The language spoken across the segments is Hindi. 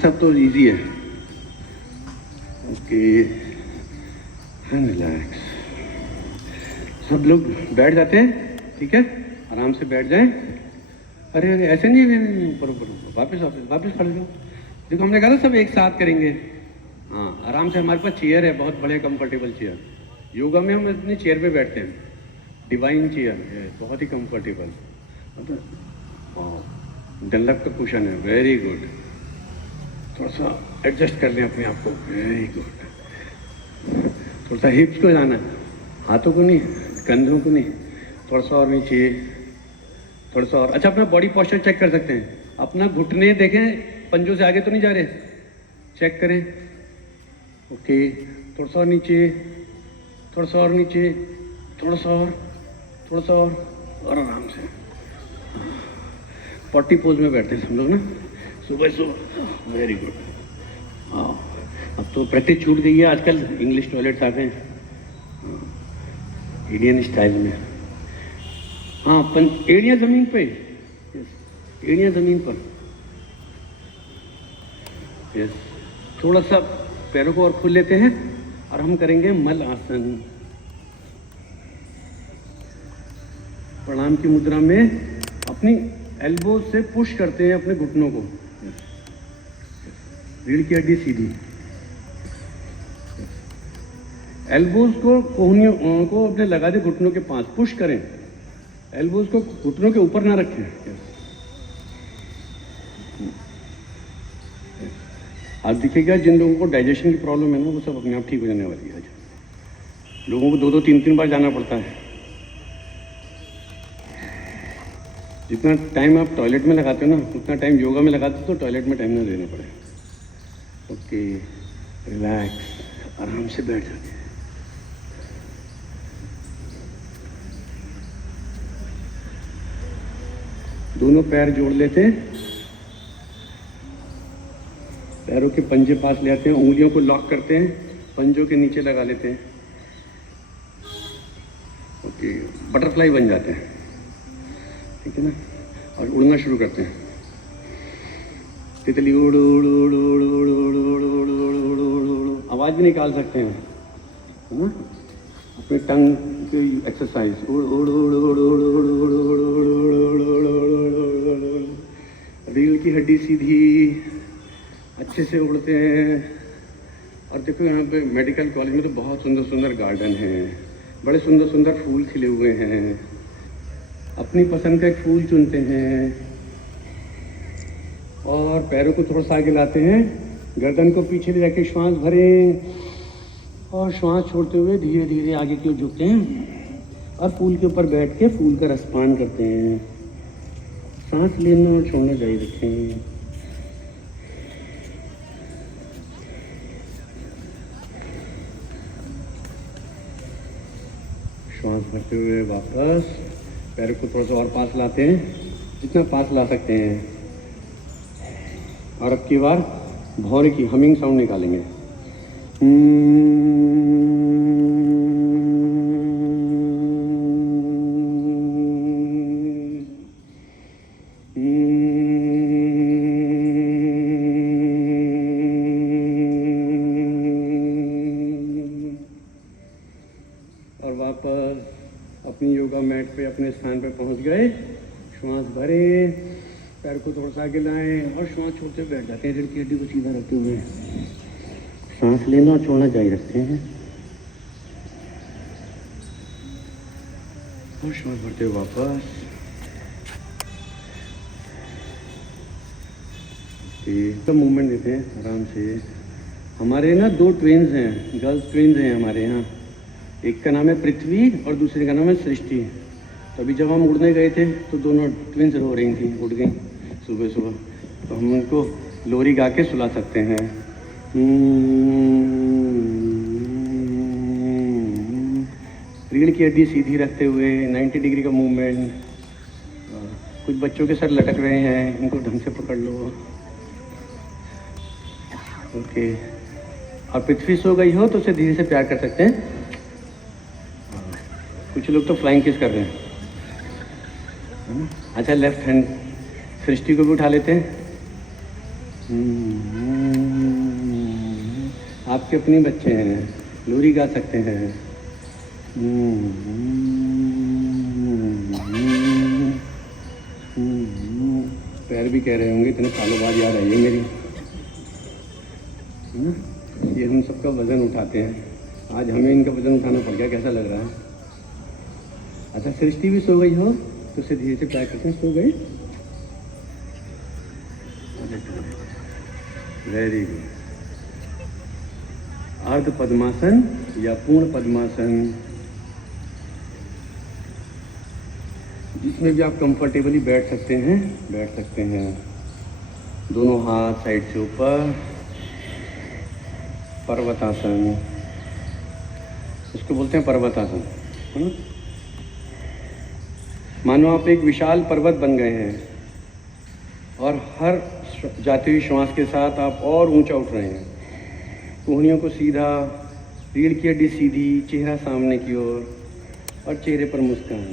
सब तो इजी है। Okay, relax. सब लोग बैठ जाते हैं, ठीक है, आराम से बैठ जाएं। अरे अरे ऐसे नहीं, ऊपर ऊपर वापस वापस वापस खड़े जाओ। देखो हमने कहा था सब एक साथ करेंगे। हाँ, आराम से। हमारे पास चेयर है, बहुत बड़े कंफर्टेबल चेयर। योगा में हम अपनी चेयर पे बैठते हैं, डिवाइन चेयर है, बहुत ही कंफर्टेबल। डनलप का कुशन है, वेरी गुड। थोड़ा सा एडजस्ट कर लें अपने आप को, वेरी गुड। थोड़ा सा हिप्स को जाना है, हाथों को नहीं, कंधों को नहीं, थोड़ा सा और नीचे, थोड़ा सा और। अच्छा, अपना बॉडी पोस्चर चेक कर सकते हैं। अपना घुटने देखें, पंजों से आगे तो नहीं जा रहे, चेक करें। ओके, थोड़ा सा और नीचे, थोड़ा सा और नीचे, थोड़ा सा और, थोड़ा सा और आराम से। 40 पोज में बैठते हैं हम लोग ना, सुबह सुबह। Very good. हाँ, अब तो प्रैक्टिस छूट गई है, आजकल इंग्लिश टॉयलेट्स आते हैं इंडियन स्टाइल में। हाँ, एड़ियाँ ज़मीन पे, एड़ियाँ ज़मीन पर। यस, थोड़ा सा पैरों को और खोल लेते हैं और हम करेंगे मल आसन। प्रणाम की मुद्रा में अपनी एल्बो से पुश करते हैं अपने घुटनों को। रीढ़ की हड्डी सीधी, एल्बोज को कोहनियों को अपने लगा दे, घुटनों के पास पुश करें। एल्बोज को घुटनों के ऊपर ना रखें। आप दिखेगा जिन लोगों को डाइजेशन की प्रॉब्लम है ना, वो सब अपने आप ठीक हो जाने वाली है। लोगों को 2-2, 3-3 बार जाना पड़ता है। जितना टाइम आप टॉयलेट में लगाते हो ना, उतना टाइम योगा में लगाते हो, तो टॉयलेट में टाइम ना देना पड़े। ओके, रिलैक्स, आराम से बैठ जाते हैं। दोनों पैर जोड़ लेते हैं, पैरों के पंजे पास ले आते हैं, उंगलियों को लॉक करते हैं, पंजों के नीचे लगा लेते हैं। ओके, बटरफ्लाई बन जाते हैं, ठीक है ना। और उड़ना शुरू करते हैं। तितली उड़ उड़ उड़ उड़ उड़ उड़ उड़ उड़ उड़ उड़, आवाज़ भी निकाल सकते हैं, है ना। अपने टंग की एक्सरसाइज, उड़ उड़ उड़ उड़ उड़ उड़ उड़ उड़ उड़। रीढ़ की हड्डी सीधी, अच्छे से उड़ते हैं। और देखो यहाँ पे मेडिकल कॉलेज में तो बहुत सुंदर सुंदर गार्डन हैं, बड़े सुंदर सुंदर फूल खिले हुए हैं। अपनी पसंद का एक फूल चुनते हैं और पैरों को थोड़ा सा आगे लाते हैं, गर्दन को पीछे ले जाके श्वास भरें और श्वास छोड़ते हुए धीरे धीरे आगे की ओर झुकते हैं और फूल के ऊपर बैठ के फूल का रसपान करते हैं। सांस लेना और छोड़ना जारी रखें। श्वास भरते हुए वापस पैर को थोड़ा सा और पास लाते हैं, जितना पास ला सकते हैं। और अब की बार भौरे की हमिंग साउंड निकालेंगे। और वापस अपनी योगा मैट पे अपने स्थान पे पहुंच गए। श्वास भरे, पैर को थोड़ा सा आगे लाएं और श्वास छोड़ते बैठ जाते हैं, रीढ़ की हड्डी को सीधा रखते हुए। सांस लेना और छोड़ना जारी रखते हैं और श्वास भरते हुए वापस। तो मूवमेंट देते हैं आराम से। हमारे ना 2 ट्विन्स हैं, गर्ल्स ट्विन्स हैं हमारे यहाँ। एक का नाम है पृथ्वी और दूसरे का नाम है सृष्टि। तभी जब हम उड़ने गए थे तो दोनों ट्विन्स रो रही थी, उड़ गई सुबह सुबह। तो हम उनको लोरी गा के सुला सकते हैं। रीढ़ की हड्डी सीधी रखते हुए 90 डिग्री का मूवमेंट। कुछ बच्चों के सर लटक रहे हैं, इनको ढंग से पकड़ लो। ओके, और पृथ्वी सो गई हो तो उसे धीरे से प्यार कर सकते हैं। कुछ लोग तो फ्लाइंग किस कर रहे हैं। अच्छा, लेफ्ट हैंड सृष्टि को भी उठा लेते हैं। आपके अपने बच्चे हैं, लोरी गा सकते हैं। पैर भी कह रहे होंगे इतने सालों बाद याद आई है मेरी, है ना। ये हम सबका वज़न उठाते हैं, आज हमें इनका वज़न उठाना पड़ गया, कैसा लग रहा है। अच्छा सृष्टि भी सो गई हो तो उसे धीरे से प्यार करते हैं, सो गई। Very good. अर्ध पद्मासन या पूर्ण पद्मासन, जिसमें भी आप कंफर्टेबली बैठ सकते हैं। दोनों हाथ साइड से ऊपर, पर्वतासन, इसको बोलते हैं पर्वतासन, है ना। मानो आप एक विशाल पर्वत बन गए हैं और हर जाते हुए श्वास के साथ आप और ऊंचा उठ रहे हैं। कोहनियों को सीधा, रीढ़ की हड्डी सीधी, चेहरा सामने की ओर और चेहरे पर मुस्कान।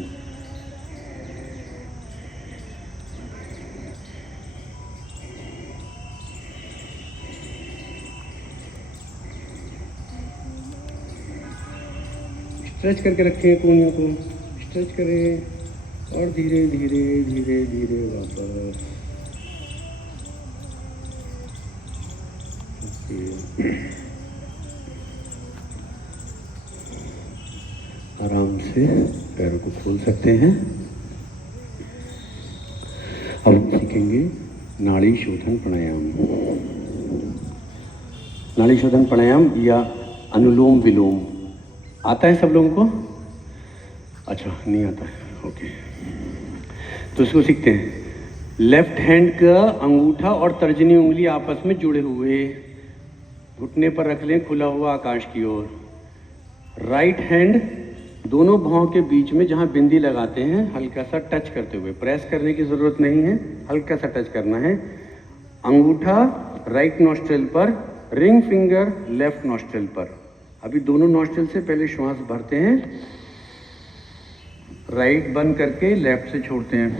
स्ट्रेच करके रखें, कोहनियों को स्ट्रेच करें और धीरे धीरे धीरे धीरे वापस। आराम से पैरों को खोल सकते हैं। अब सीखेंगे नाड़ी शोधन प्राणायाम। नाड़ी शोधन प्राणायाम या अनुलोम विलोम आता है सब लोगों को? अच्छा नहीं आता है, ओके। तो इसको सीखते हैं। लेफ्ट हैंड का अंगूठा और तर्जनी उंगली आपस में जुड़े हुए, घुटने पर रख लें, खुला हुआ आकाश की ओर। राइट हैंड दोनों भौं के बीच में जहां बिंदी लगाते हैं हल्का सा टच करते हुए, प्रेस करने की ज़रूरत नहीं है, हल्का सा टच करना है। अंगूठा राइट नॉस्ट्रिल पर, रिंग फिंगर लेफ्ट नॉस्ट्रिल पर। अभी दोनों नॉस्ट्रिल से पहले श्वास भरते हैं, राइट बंद करके लेफ्ट से छोड़ते हैं।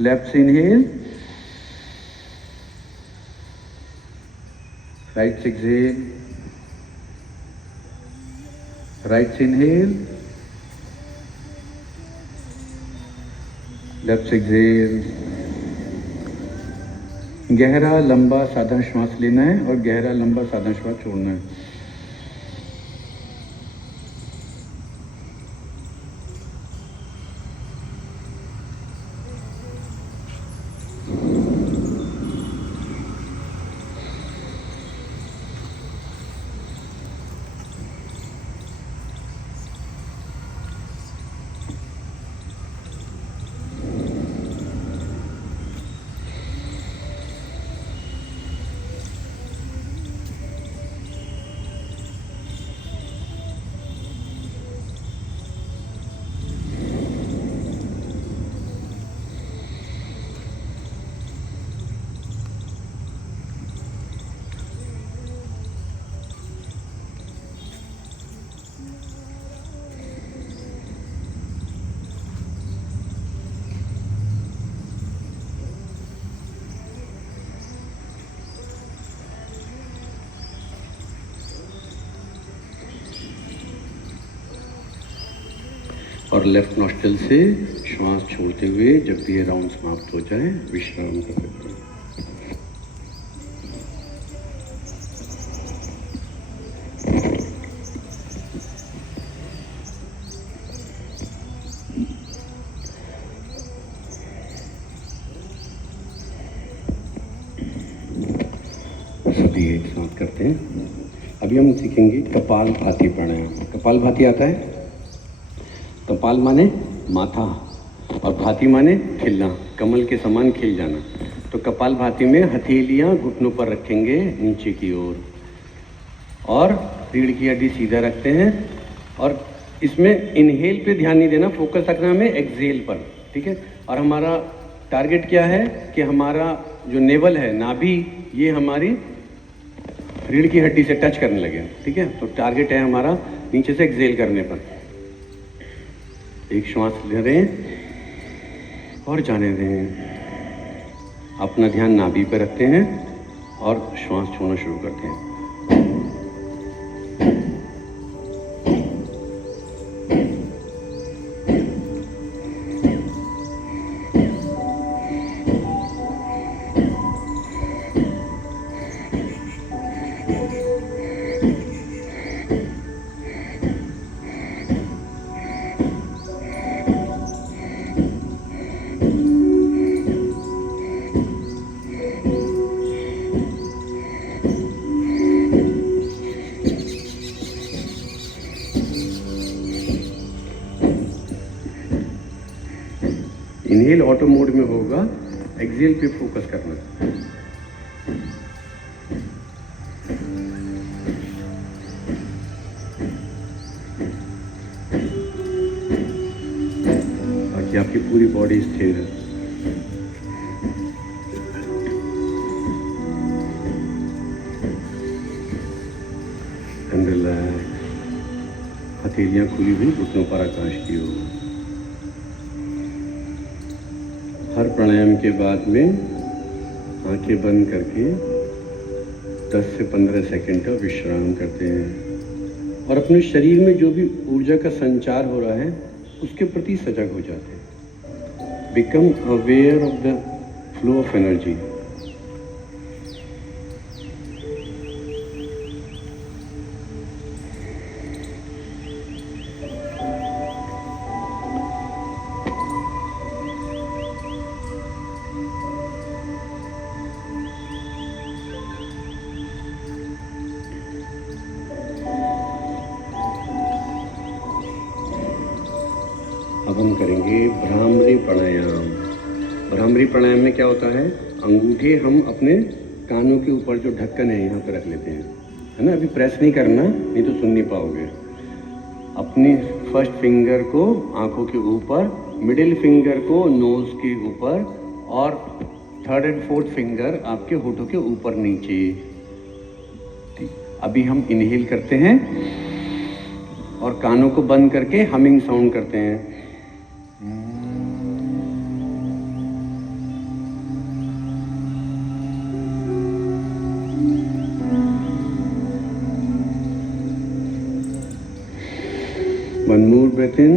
लेफ्ट से इनहेल, राइट से एक्सहेल, राइट से इनहेल, लेफ्ट से एक्सहेल। गहरा लंबा साधारण श्वास लेना है और गहरा लंबा साधारण श्वास छोड़ना है। और लेफ्ट नॉस्ट्रिल से श्वास छोड़ते हुए जब भी ये राउंड समाप्त हो जाए विश्राम कर सकते हैं। सभी एक साथ करते हैं। अभी हम सीखेंगे कपालभाति प्राणायाम। कपालभाति आता है? कपाल माने माथा और भाति माने खिलना, कमल के समान खिल जाना। तो कपालभाति में हथेलियां घुटनों पर रखेंगे नीचे की ओर और रीढ़ की हड्डी सीधा रखते हैं। और इसमें इनहेल पे ध्यान नहीं देना, फोकस रखना हमें एक्सहेल पर, ठीक है। और हमारा टारगेट क्या है कि हमारा जो नेवल है, नाभि, ये हमारी रीढ़ की हड्डी से टच करने लगे, ठीक है। तो टारगेट है हमारा नीचे से एक्सहेल करने पर। एक श्वास ले रहे हैं और जाने दें। अपना ध्यान नाभि पर रखते हैं और श्वास छोड़ना शुरू करते हैं। इनहेल ऑटो मोड में होगा, एक्सेल पे फोकस करना। ताकि आपकी पूरी बॉडी स्थिर है। And relax. हथेलियां खुली हुई, घुटनों पर आकाश की ओर। हर प्राणायाम के बाद में आंखें बंद करके 10 से 15 सेकंड का विश्राम करते हैं और अपने शरीर में जो भी ऊर्जा का संचार हो रहा है उसके प्रति सजग हो जाते हैं। Become aware of the flow of energy. अब हम करेंगे भ्रामरी प्राणायाम। भ्रामरी प्राणायाम में क्या होता है, अंगूठे हम अपने कानों के ऊपर जो ढक्कन है यहाँ पे रख लेते हैं, है ना। अभी प्रेस नहीं करना, नहीं तो सुन नहीं पाओगे। अपनी फर्स्ट फिंगर को आंखों के ऊपर, मिडिल फिंगर को नोज के ऊपर और थर्ड एंड फोर्थ फिंगर आपके होठों के ऊपर नीचे। अभी हम इनहेल करते हैं और कानों को बंद करके हमिंग साउंड करते हैं। One more breath in.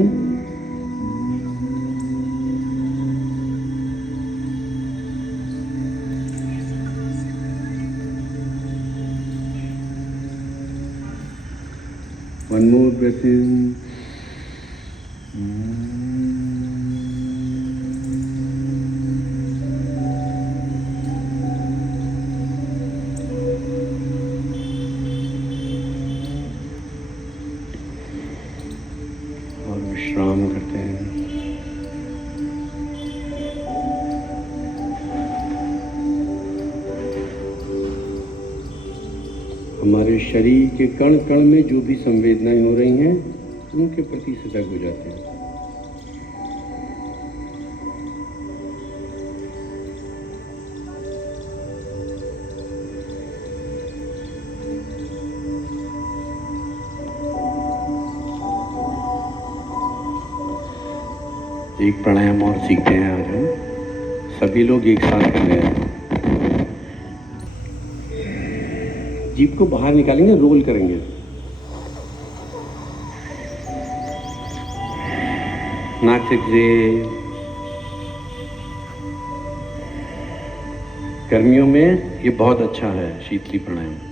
One more breath in. और विश्राम करते हैं। हमारे शरीर के कण कण में जो भी संवेदनाएं हो रही हैं उनके प्रति सजग हो जाते हैं। एक प्राणायाम और सीखते हैं आज हम सभी लोग एक साथ कर रहे हैं। जीभ को बाहर निकालेंगे, रोल करेंगे। नाक से एक्सहेल। गर्मियों में ये बहुत अच्छा है, शीतली प्राणायाम।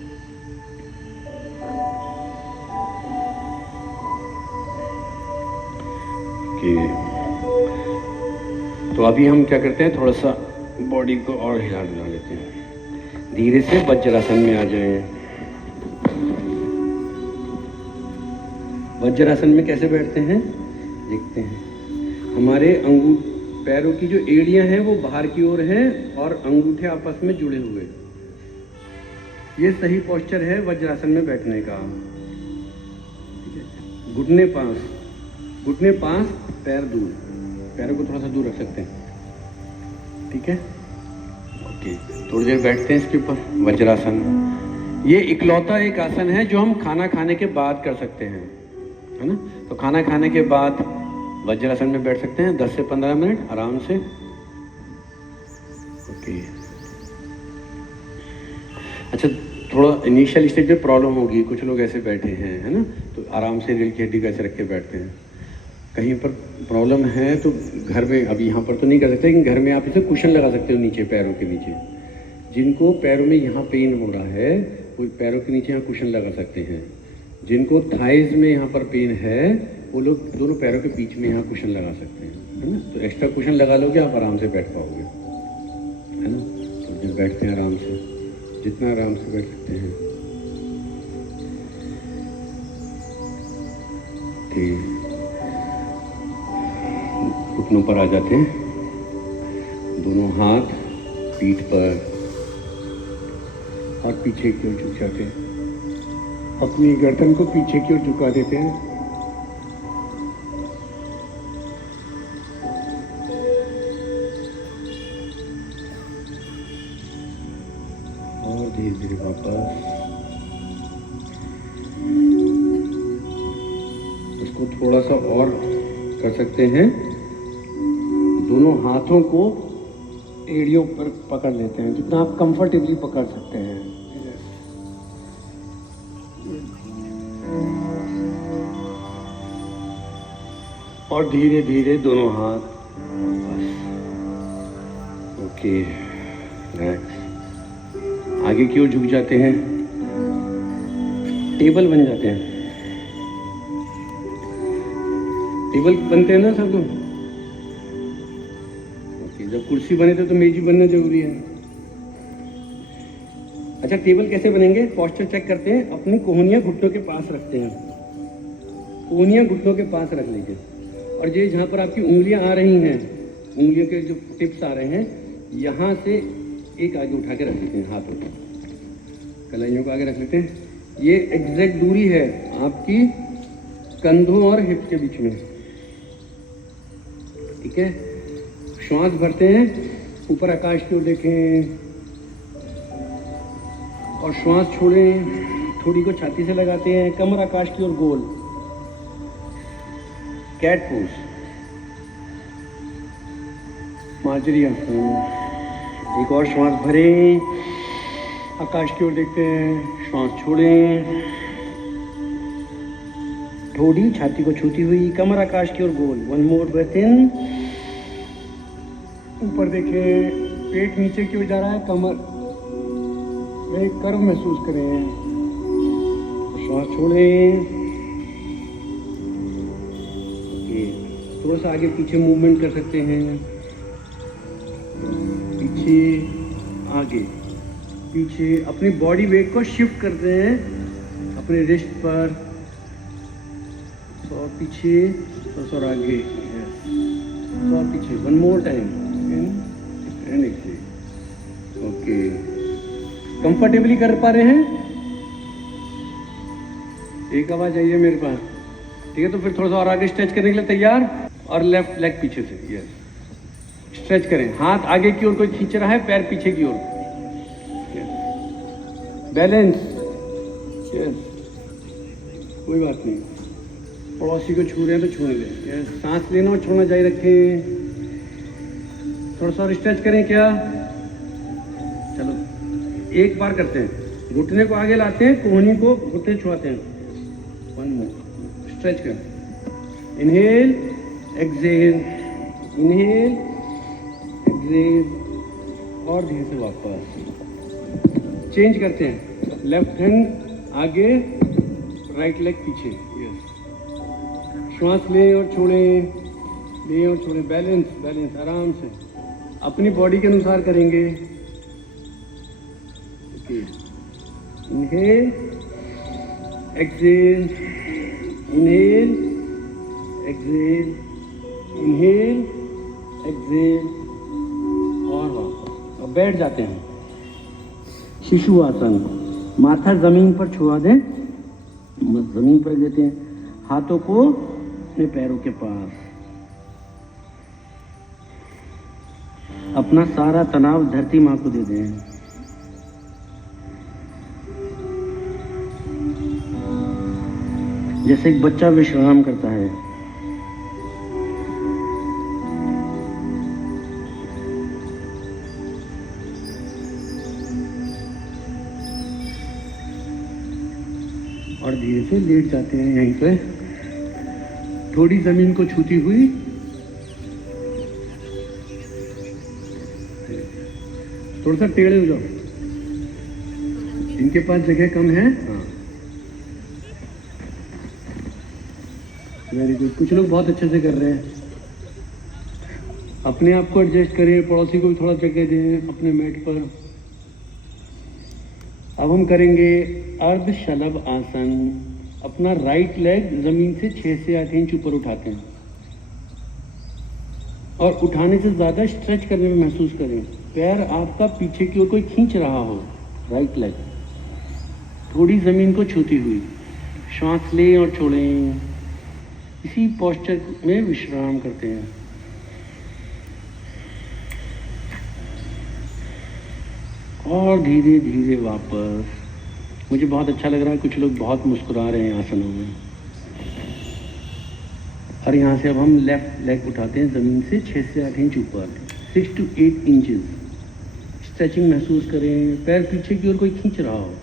तो अभी हम क्या करते हैं, थोड़ा सा बॉडी को और हिला डुला लेते हैं। धीरे से वज्रासन में आ जाएं। वज्रासन में कैसे बैठते हैं देखते हैं। हमारे पैरों की जो एड़ियां हैं वो बाहर की ओर हैं और अंगूठे आपस में जुड़े हुए। ये सही पोस्चर है वज्रासन में बैठने का। ठीक है, घुटने पास, पैर दूर, पैरों को थोड़ा सा दूर रख सकते हैं। ठीक है, ओके। थोड़ी देर बैठते हैं इसके ऊपर, वज्रासन। ये इकलौता एक आसन है जो हम खाना खाने के बाद कर सकते हैं, है ना। तो खाना खाने के बाद वज्रासन में बैठ सकते हैं 10 से 15 मिनट आराम से। ओके, अच्छा, थोड़ा इनिशियल स्टेज पे प्रॉब्लम होगी, कुछ लोग ऐसे बैठे हैं, है ना, तो आराम से रीढ़ की हड्डी को ऐसे रख के बैठते हैं। कहीं पर प्रॉब्लम है तो घर में, अभी यहाँ पर तो नहीं कर सकते, लेकिन घर में आप इसे कुशन लगा सकते हो नीचे, पैरों के नीचे। जिनको पैरों में यहाँ पेन हो रहा है वो पैरों के नीचे यहाँ कुशन लगा सकते हैं। जिनको थाइज में यहाँ पर पेन है वो लोग दोनों पैरों के बीच में यहाँ कुशन लगा सकते हैं, है ना। तो एक्स्ट्रा कुशन लगा लोगे, आप आराम से बैठ पाओगे, है ना। तो जब बैठते हैं आराम से, जितना आराम से बैठ सकते हैं। ठीक, घुटनों पर आ जाते हैं, दोनों हाथ पीठ पर और पीछे की ओर झुक जाते हैं, अपनी गर्दन को पीछे की ओर झुका देते हैं। और धीरे धीरे वापस उसको थोड़ा सा और कर सकते हैं। दोनों हाथों को एड़ियों पर पकड़ लेते हैं, जितना आप कंफर्टेबली पकड़ सकते हैं। और धीरे धीरे दोनों हाथ, ओके, रिलैक्स, आगे की ओर झुक जाते हैं, टेबल बन जाते हैं। टेबल बनते हैं ना सब लोग, ओके। जब कुर्सी बने थे तो मेज भी बनना जरूरी है। अच्छा, टेबल कैसे बनेंगे, पोस्चर चेक करते हैं। अपनी कोहनियां घुटनों के पास रखते हैं, कोहनियां घुटनों के पास रख लीजिए। और ये जहाँ पर आपकी उंगलियां आ रही हैं, उंगलियों के जो टिप्स आ रहे हैं, यहाँ से एक आगे उठा के रख लेते हैं, हाथों को, कलाइयों को आगे रख लेते हैं। ये एग्जैक्ट दूरी है आपकी कंधों और हिप्स के बीच में, ठीक है। श्वास भरते हैं, ऊपर आकाश की ओर देखें और श्वास छोड़ें, थोड़ी को छाती से लगाते हैं, कमर आकाश की ओर गोल, कैट पोज, मार्जरी आसन। एक और श्वास भरें, आकाश की ओर देखते हैं, श्वास छोड़ें, ठोड़ी छाती को छूती हुई, कमर आकाश की ओर गोल। वन मोर ब्रेथ इन, ऊपर देखें, पेट नीचे की ओर जा रहा है, कमर में एक कर्व महसूस करें, श्वास छोड़ें। थोड़ा सा आगे पीछे मूवमेंट कर सकते हैं, पीछे आगे पीछे, अपनी बॉडी वेट को शिफ्ट करते हैं अपने रिस्ट पर, और पीछे और आगे, और पीछे। One more time, in and exhale, okay. Comfortably कर पा रहे हैं? एक आवाज आई है मेरे पास, ठीक है। तो फिर थोड़ा सा और आगे स्ट्रेच करने के लिए तैयार, और लेफ्ट लेग पीछे से, यस, स्ट्रेच करें। हाथ आगे की ओर कोई खींच रहा है, पैर पीछे की ओर, बैलेंस, यस, कोई बात नहीं। पड़ोसी को छू रहे हैं तो छूने दें, यस। सांस लेना और छोड़ना जारी रखें, थोड़ा सा और स्ट्रेच करें क्या, चलो एक बार करते हैं। घुटने को आगे लाते हैं, कोहनी को घुटने छुआते हैं, वन मोर, स्ट्रेच करें। इनहेल, एक्सहेल, इनहेल, एक्सहेल, और धीरे से वापस चेंज करते हैं। लेफ्ट हैंड आगे, राइट लेग पीछे, यस। श्वास लें और छोड़ें, लें और छोड़ें, बैलेंस, बैलेंस, आराम से अपनी बॉडी के अनुसार करेंगे, okay. Inhale, exhale, inhale, exhale, inhale, exhale, और वापस। अब बैठ जाते हैं, शिशु आसन। माथा जमीन पर छुआ दें, जमीन पर देते हैं, हाथों को अपने पैरों के पास। अपना सारा तनाव धरती माँ को दे दें। जैसे एक बच्चा विश्राम करता है। और धीरे से लेट जाते हैं यहीं पे, थोड़ी ज़मीन को छूती हुई। थोड़ा सा टेढ़े हो जाओ, इनके पास जगह कम है। हाँ, वेरी गुड। कुछ लोग बहुत अच्छे से कर रहे हैं। अपने आप को एडजस्ट करें, पड़ोसी को भी थोड़ा जगह दें अपने मैट पर। अब हम करेंगे अर्ध शलभ आसन। अपना राइट लेग ज़मीन से 6 से 8 इंच ऊपर उठाते हैं और उठाने से ज़्यादा स्ट्रेच करने में महसूस करें। पैर आपका पीछे की ओर कोई खींच रहा हो, राइट लेग थोड़ी ज़मीन को छूती हुई। श्वास लें और छोड़ें, इसी पोस्चर में विश्राम करते हैं। और धीरे धीरे वापस। मुझे बहुत अच्छा लग रहा है, कुछ लोग बहुत मुस्कुरा रहे हैं आसनों में। और यहाँ से अब हम लेफ्ट लेग उठाते हैं ज़मीन से 6 से 8 इंच ऊपर, 6 to 8 इंचेस। स्ट्रेचिंग महसूस करें, पैर पीछे की ओर कोई खींच रहा हो।